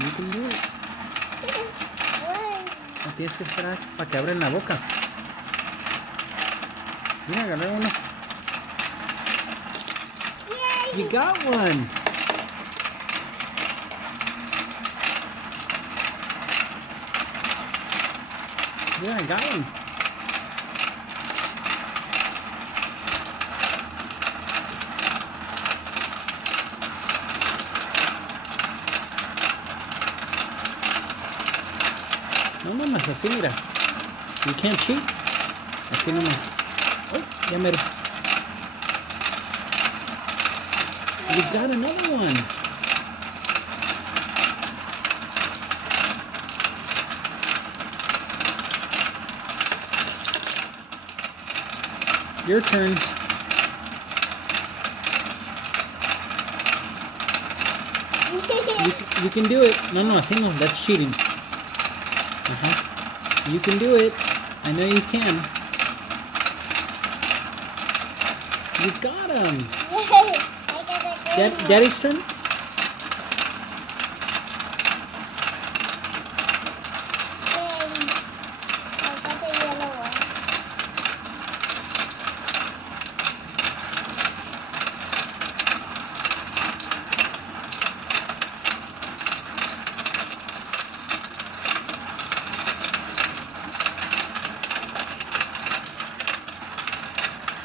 You can do it. No tienes que esperar para que abren la boca. Mira, agarré uno. Yay! You got one. Yeah, I got one. No, nomás así, mira. You can't cheat. Así nomás. Oh, ya mero. You got another one. Your turn. You can do it. No, así no. That's cheating. You can do it. I know you can. You got him. Yay! I got a green one. Daddy's turn? Yay! I got the yellow one.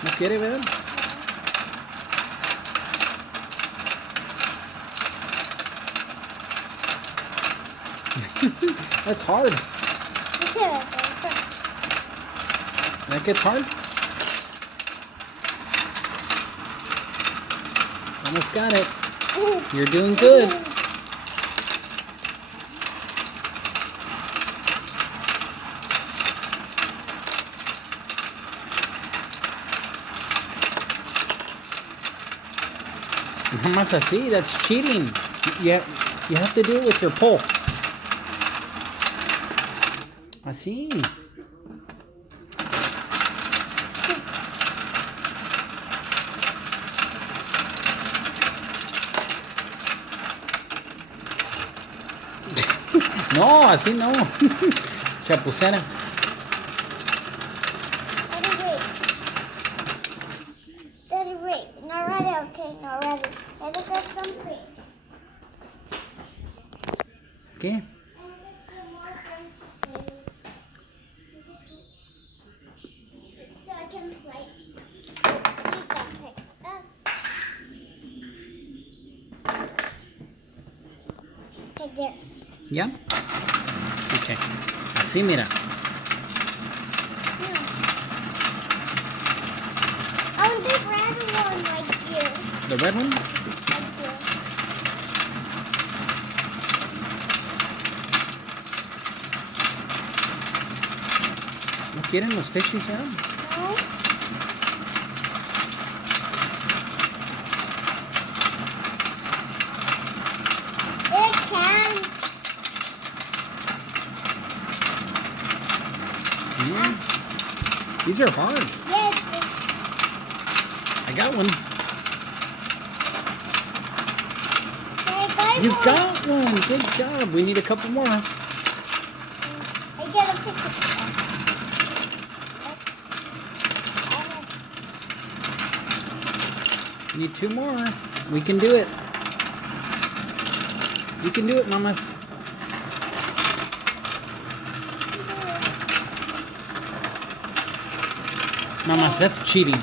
¿No quiere ver? That's hard. That gets hard. Almost got it. You're doing good. Nomás así, that's cheating. You have to do it with your pole. Así. No, así no. Chapucera. Daddy, wait. Not ready. Okay, not ready. Let us get some fish. ¿Qué? So I can play. Okay, there. ¿Ya? Ok. Así, mira. Oh, the red one right here. The red one? Right here. ¿No quieren los fishies ya? No? It can. These are hard. Yes. I got one. There You goes got one. Good job. We need a couple more. I get a fish. We need two more. We can do it. You can do it, mamas. Mamas, that's cheating.